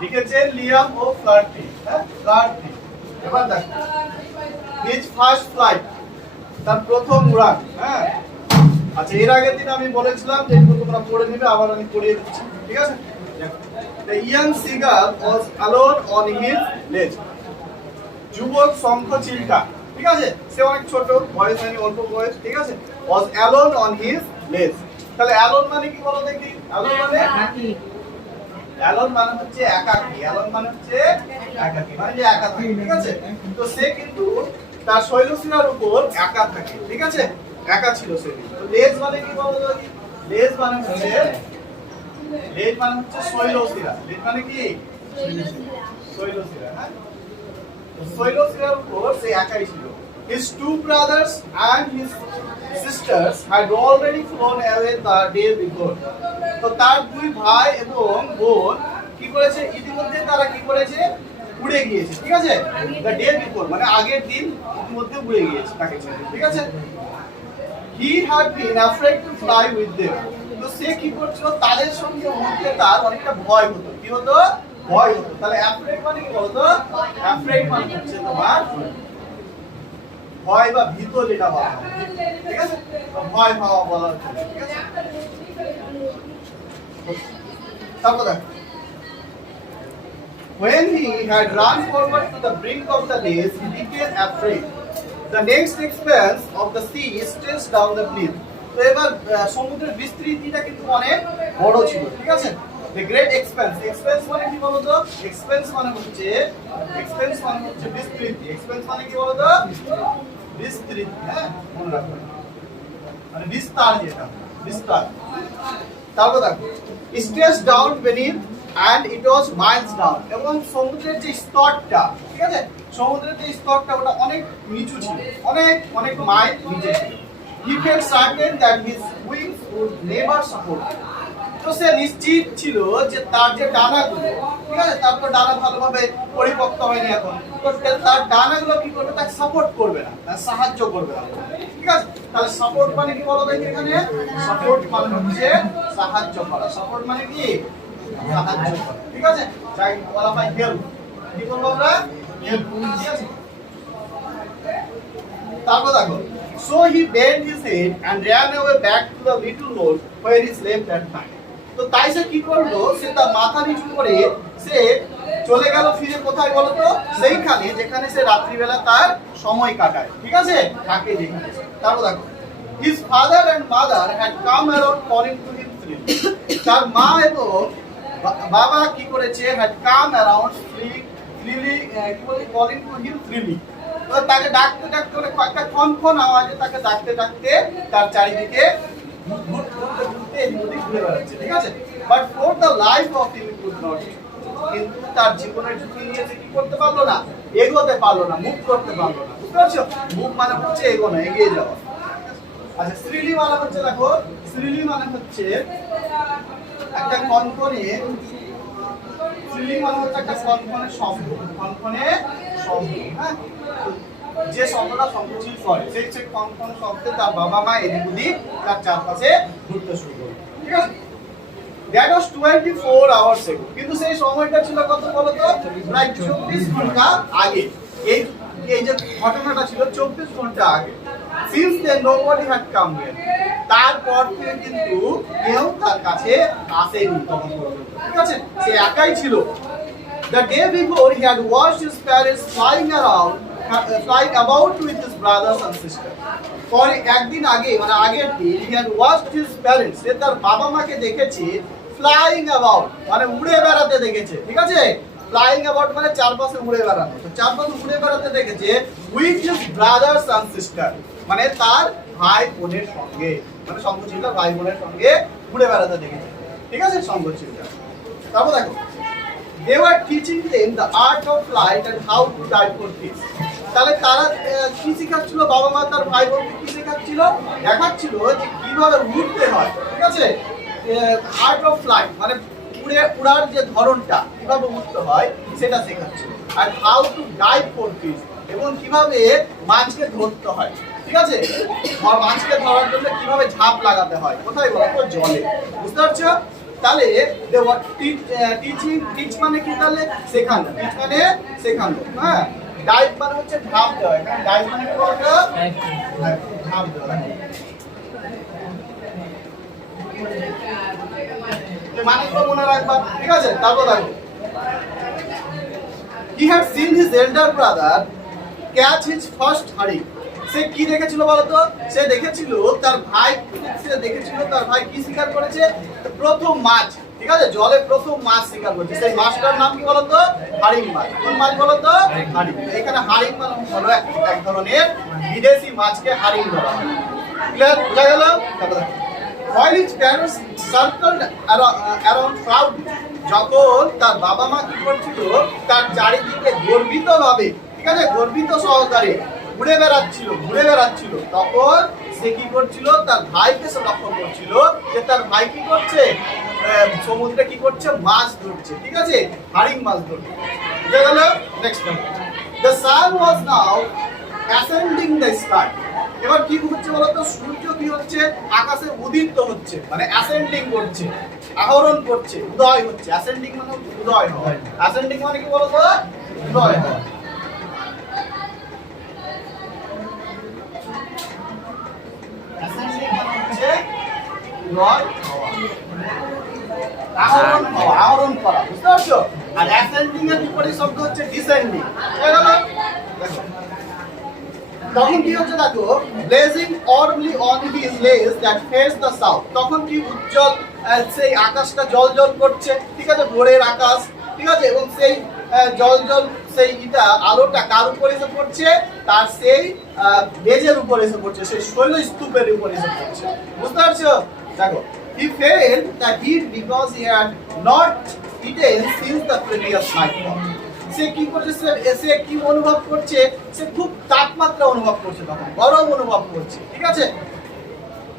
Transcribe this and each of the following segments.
লিখেছে লিয়াম ও ফ্লার্টি, হ্যাঁ ফ্লার্টি। এবার দেখো হিজ ফার্স্ট ফ্লাইট, তার প্রথম উড়ান। হ্যাঁ আচ্ছা, এর আগের দিন আমি বলেছিলাম যে এগুলো তোমরা পড়ে নেবে, আবার আমি পড়িয়ে দিচ্ছি, ঠিক আছে? The young seagull was alone on his ledge. যুবক শঙ্খচিলটা, ঠিক আছে, সে অনেক ছোট বয়স, হয়নি অল্প বয়স, ঠিক আছে, was alone on his ledge। তাহলে alone মানে কি বলো দেখি? alone মানে alone মানে হচ্ছে একাকী, alone মানে হচ্ছে একাকী, মানে যে একা থাকে, ঠিক আছে? তো সে কিন্তু তার শৈলশিলার উপর একা থাকে, ঠিক আছে, একা ছিল সে। তো লেজ মানে কি বলো দেখি? লেজ মানে হচ্ছে শৈলশিলা। লেজ মানে কি? শৈলশিলা, হ্যাঁ। তো শৈলশিলার উপর সে একাই ছিল। His two brothers and his sisters had already flown away the day before. তো তার দুই ভাই এবং বোন কি করেছে? ইতিমধ্যে তারা কি করেছে? উড়ে গিয়েছে, ঠিক আছে? The day before মানে আগের দিন ইতিমধ্যে উড়ে গিয়েছে তাকে ছেড়ে, ঠিক আছে? He had been afraid to fly with them. তো সে কি করছিল? তাদের সঙ্গে উড়তে তার অনেকটা ভয় হতো। কি হতো? ভয় হতো। তাহলে afraid মানে কি বলতো? afraid মানে হচ্ছে তোমার ভয় বা ভীত, যেটা বলা হয়, ঠিক আছে? ভয় হওয়া বলা হচ্ছে, ঠিক আছে? তারপর দেখো when he had run forward to the brink of the lake, he became afraid. The next expanse of the sea stretched down the cliff. তো এবার সমুদ্রের বিস্তৃতিটা কিন্তু অনেক বড় ছিল, ঠিক আছে? The great expanse, expanse মানে কি বলতো? expanse মানে হচ্ছে বিস্তৃতি। expanse মানে কি বলতো? বিস্তৃতি, হ্যাঁ মনে রাখবেন, মানে বিস্তার, যেটা বিস্তার। তারপর দেখো stretched down beneath and it was miles down. এবং সমুদ্রের যে স্তরটা, ঠিক আছে, সমুদ্রের যে স্তরটা ওটা অনেক নিচু ছিল, অনেক অনেক মাইল নিচে ছিল। He felt certain that his wings would never support him. তো সে নিশ্চিত ছিল যে তার যে ডানাগুলো, ঠিক আছে, তার তো ডানা ভালোভাবে পরিপক্ক হয়নি এখন, তো তার ডানাগুলো কি করবে? তাকে সাপোর্ট করবে না, সাহায্য করবে না, ঠিক আছে? তাহলে সাপোর্ট মানে কি বলো দেখি এখানে? সাপোর্ট মানে হচ্ছে সাহায্য করা। সাপোর্ট মানে কি? সাহায্য করা, ঠিক আছে? যাই বলা হয় হেল্প। কি বলবো আমরা? হেল্প, ঠিক আছে? তারপর দেখো so he bent his head and ran away back to the little boat where he slept at night. তো তাই সে কি করলো? সে তার মাথা নিচু করে সে চলে গেল ফিরে কোথায় বলো তো? সেইখানে যেখানে সে রাত্রিবেলা তার সময় কাটায়, ঠিক আছে, থাকে যেখানে। তারপর দেখো his father and mother had come around calling to him freely. তার মা এবং বাবা কি করেছে? had come around freely কি বলে? calling to him freely. তো তাকে ডাকতে ডাকতে মানে কয়েকটা ক্ষণ আওয়াজে তাকে ডাকতে ডাকতে তার চারিদিকে ঘুরতে ঘুরে বেড়াচ্ছে, ঠিক আছে? But for the life of him could not, কিন্তু তার জীবনের ঝুঁকি নিয়ে সে কি করতে পারলো না? এগোতে পারলো না, মুভ করতে পারলো না। বুঝতে পারছো? মুভ মানে হচ্ছে এগোনো, এগিয়ে যাওয়া। আচ্ছা শ্রীলি মানে হচ্ছে, দেখো শ্রীলি মানে হচ্ছে একটা কনকনে, শ্রীলি মানে হচ্ছে একটা কনকনে শব্দ, কনকনে শব্দ, হ্যাঁ, যে শব্দটা শঙ্খচিল করে সেই কনকনে শব্দে তার বাবা মা এদিক ওদিক তার চারপাশে ঘুরতে শুরু করে, ঠিক আছে? That was 24 hours ago. কিন্তু সেই সময়টা ছিল কত বলো তো? প্রায় 24 ঘন্টা আগে। এই যে ঘটনাটা ছিল 24 ঘন্টা আগে। Since then nobody had come here. তারপর থেকে কিন্তু কেউ তার কাছে আসেনি তখন পর্যন্ত, ঠিক আছে? সে একাই ছিল। The day before he had watched his parents flying about with his brothers and sisters. পরে একদিন আগে মানে আগের দিন he had watched his parents, সে তার বাবা মাকে দেখেছে flying about মানে উড়ে বেড়াতে দেখেছে, ঠিক আছে? flying about মানে চারপাশে উড়ে বেড়ানো। তো চারপাশে উড়ে বেড়াতে দেখেছে with his brothers and sisters, মানে তার ভাই বোনের সঙ্গে, মানে শঙ্খচিলটা ভাই বোনের সঙ্গে উড়ে বেড়াতে দেখেছে, ঠিক আছে? শঙ্খচিলটা। তারপর দেখো they were teaching them the art of flight and how to dive for fish. তাহলে তারা কি শেখাচ্ছিল? বাবা মা তার ভাই বোনকে কি শেখাচ্ছিল? দেখাচ্ছিল যে কিভাবে উড়তে হয়, ঠিক আছে? আর্ট অফ ফ্লাইট মানে উড়ার যে ধরনটা, কিভাবে উঠতে হয় সেটা শেখাচ্ছিল। আর how to dive for fish, এবং কিভাবে মাছকে ধরতে হয়, ঠিক আছে? মাছকে ধরার জন্য কিভাবে ঝাঁপ লাগাতে হয়, কোথায় বলতো? জলে। বুঝতে পারছো? তাহলে দে ওয়াট টিচিং, টিচ মানে কি তাহলে শেখানো, টিচ মানে শেখানো, হ্যাঁ। ডাইভ মানে হচ্ছে ঝাঁপ দেওয়া, ডাইভ মানে কি বলতো ঝাঁপ দেওয়া। মানেগুলো মনে রাখবা, ঠিক আছে। তারপর দেখো he had seen his elder brother catch his first herring. সে কি দেখেছিল বলতো? সে দেখেছিল তার ভাই, তার ভাই কি শিকার করেছে? প্রথম মাছ, ঠিক আছে, জলে প্রথম মাছ শিকার করেছে। সেই মাছটার নাম কি বলতো? হারিং মাছ। কোন মাছ বলতো? হারিং। এখানে হারিং মানে হলো এক ধরনের বিদেশি মাছকে হারিং বলা হয়। ক্লিয়ার? বোঝা গেল? While his parents circled around proudly, যখন তার বাবা মা কি করছিল? তার চারিদিকে গর্বিত ভাবে, ঠিক আছে, গর্বিত সহকারে ঘুরে বেড়াচ্ছিল, তখন সে কি করছিল? তার ভাইকে সে লক্ষ্য করছিল যে তার ভাই কি করছে? সমুদ্রে কি করছে? মাছ ধরছে, ঠিক আছে, হারিং মাছ ধরছে। বুঝা গেল? Next, the sun was now ascending the sky. এবার কি হচ্ছে বলতো? সূর্য কি হচ্ছে? আকাশে উদিত হচ্ছে, মানে অ্যাসেন্ডিং করছে, আরোহণ করছে, উদয় হচ্ছে। অ্যাসেন্ডিং মানে উদয় হয়। অ্যাসেন্ডিং মানে কি বলতো? উদয় হয়। অ্যাসেন্ডিং মানে হচ্ছে উদয় হওয়া, আরোহণ করা, বুঝতে পারছো? আর অ্যাসেন্ডিং এর বিপরীত শব্দ হচ্ছে ডিসেন্ডিং। ঠিক আছে? দেখো তখন কি হচ্ছে? দেখো blazing orbly on his lace that face the south. তখন কি উজ্জ্বল সেই আকাশটা জল করছে, ঠিক আছে, ভোরের আকাশ, ঠিক আছে, এবং সেই জল সেই আলোটা কার উপর এসে পড়ছে? তার সেই লেজের উপর এসে পড়ছে, সেই শৈল স্তূপের উপর এসে পড়ছে। বুঝতে পারছো? দেখো he felt the heat because he had not eaten since the previous nightfall. সে কি করছে? সে কি অনুভব করছে? সে খুব তাপমাত্রা অনুভব করছে, তখন গরম অনুভব করছে, ঠিক আছে,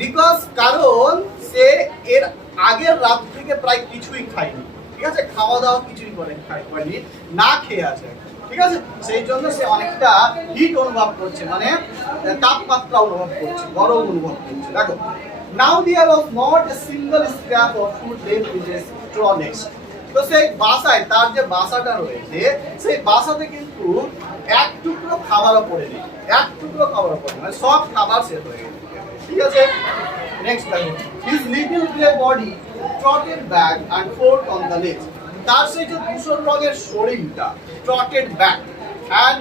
বিকজ কারণ সে এর আগের রাত থেকে প্রায় কিছুই খায়নি, ঠিক আছে, খাওয়া দাওয়া কিছুই করেনি, না খেয়ে আছে, ঠিক আছে, সেই জন্য সে অনেকটা হিট অনুভব করছে, মানে তাপমাত্রা অনুভব করছে, গরম অনুভব করছে। দেখো now there was not a single scrap of food left in his straw nest. তো সেই বাসায়, তার যে বাসাটা রয়েছে, সেই বাসাতে কিন্তু এক টুকরো খাবারও পড়ে নেই, মানে সব খাবার শেষ হয়ে গেছে, ঠিক আছে। নেক্সট দেখো his little grey body trotted back and forth on the ledge. তার সেই যে ধূসর রঙের শরীরটা trotted back and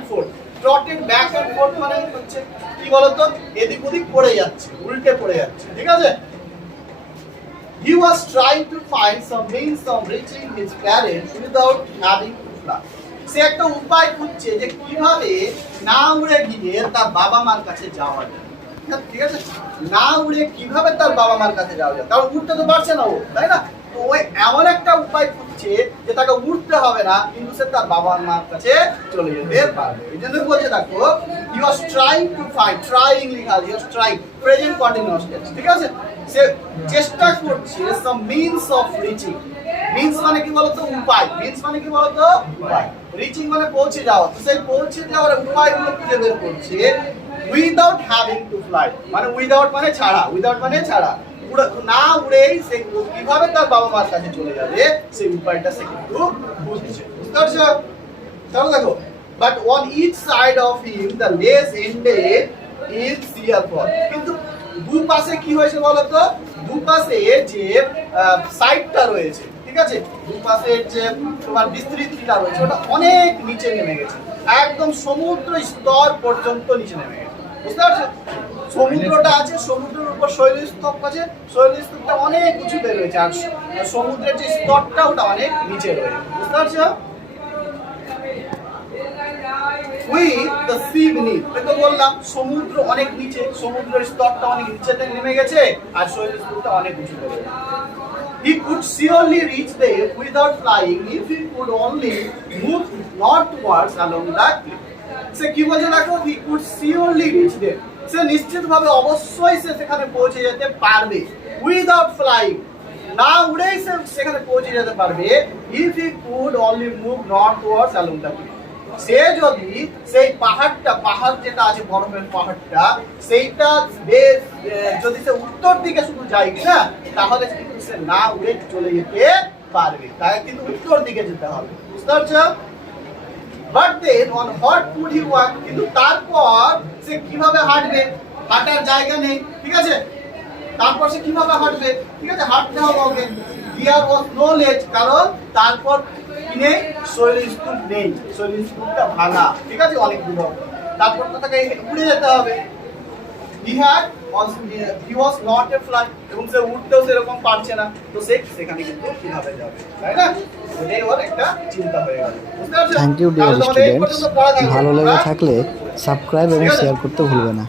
forth মানে হচ্ছে কি বলতো? এদিক ওদিক পড়ে যাচ্ছে, উল্টে পড়ে যাচ্ছে, ঠিক আছে। He was trying to find some means of reaching his parents without having to fly. সে একটা উপায় খুঁজছে যে কিভাবে না উড়ে গিয়ে তার বাবা মার কাছে যাওয়া যায়, ঠিক আছে, না উড়ে কিভাবে তার বাবা মার কাছে যাওয়া যায়, কারণ উঠতে তো পারছে না ও, তাই না? তো ওই এমন একটা উপায় খুঁজছে যে তাকে উঠতে হবে না, কিন্তু সে তার বাবা মার কাছে চলে যেতে পারবে। এই জন্য বলছে দেখো he was trying to find, trying লেখা আছে, he was trying, present continuous tense, ঠিক আছে, সে চেষ্টা করছে some means of reaching. means মানে কি বলতো? উপায়। means মানে কি বলতো? উপায়। reaching মানে পৌঁছে যাওয়া, তো সেই পৌঁছে যাওয়ার উপায়গুলো খুঁজে বের করছে without having to fly, মানে without মানে ছাড়া, না উড়েই সে কিভাবে তার বাবা মার কাছে চলে যাবে সেই উপায়টা সে কিন্তু বুঝছে, বুঝতে পারছো? তাহলে দেখো but on each side of him the lace ended in sheer fall. কিন্তু দুপাশে কি হয়েছে বলতো? দুপাশে যে সাইডটা রয়েছে, ঠিক আছে, দুপাশের যে তোমার বিস্তৃতিটা রয়েছে ওটা অনেক নিচে নেমে গেছে, একদম সমুদ্র স্তর পর্যন্ত নিচে নেমে গেছে, বুঝতে পারছো? সমুদ্রটা আছে, সমুদ্রের উপর শৈলস্তূপ আছে, শৈলস্তূপটা অনেক উঁচুতে রয়েছে, আর সমুদ্রের যে স্তরটা ওটা অনেক নিচে রয়েছে, বুঝতে পারছো? the sea beneath, এটা বললাম সমুদ্র অনেক নিচে, সমুদ্রের স্তরটা অনেক নিচেতে নেমে গেছে, আর শৈলস্তূপটা অনেক উঁচুতে রয়েছে। He could surely reach there without flying if he could only move northwards along that cliff. সে কি বলছে দেখো, he could surely reach there, সে নিশ্চিতভাবে অবশ্যই সে সেখানে পৌঁছে যেতে পারবে without flying, না উড়েই সে সেখানে পৌঁছে যেতে পারবে if he could only move northwards along that cliff. সে যদি সেই পাহাড় যেটা আছে বরফের পাহাড়টা সেইটা যদি সে উত্তর দিকে শুধু যায় কিনা তাহলে কিন্তু সে না উড়ে চলে যেতে পারবে, তাই কিন্তু উত্তর দিকে যেতে হবে, বুঝতে পারছো? But then on what could he walk, কিন্তু তারপর সে কিভাবে হাঁটবে, হাঁটার জায়গা নেই, ঠিক আছে, তারপর সে কিভাবে হাঁটবে, ঠিক আছে, হাঁটতে হবে ওকে। দেয়ার ওয়াজ নো লেজ, কারণ তারপর কি নেই, শৈলস্তূপ নেই, শৈলস্তূপটা ভাঙা, ঠিক আছে, অনেক দূর হবে, তারপর তো তাকে উড়ে যেতে হবে। হি ওয়াজ নট এ ফ্লাই, এবং সে উঠতেও সেরকম পারছে না, তো সে সেখানে কিন্তু কিভাবে যাবে, তাই না? এটাই ওর একটা চিন্তা হয়ে গেল, বুঝতে পারছো? থ্যাংক ইউ ডিয়ার তাহলে তোমাদের এই স্টুডেন্টস, পর্যন্ত পড়া থাকবে, ভালো লেগে হ্যাঁ? থাকলে সাবস্ক্রাইব এবং ঠিক আছে? শেয়ার করতে ভুলবে না।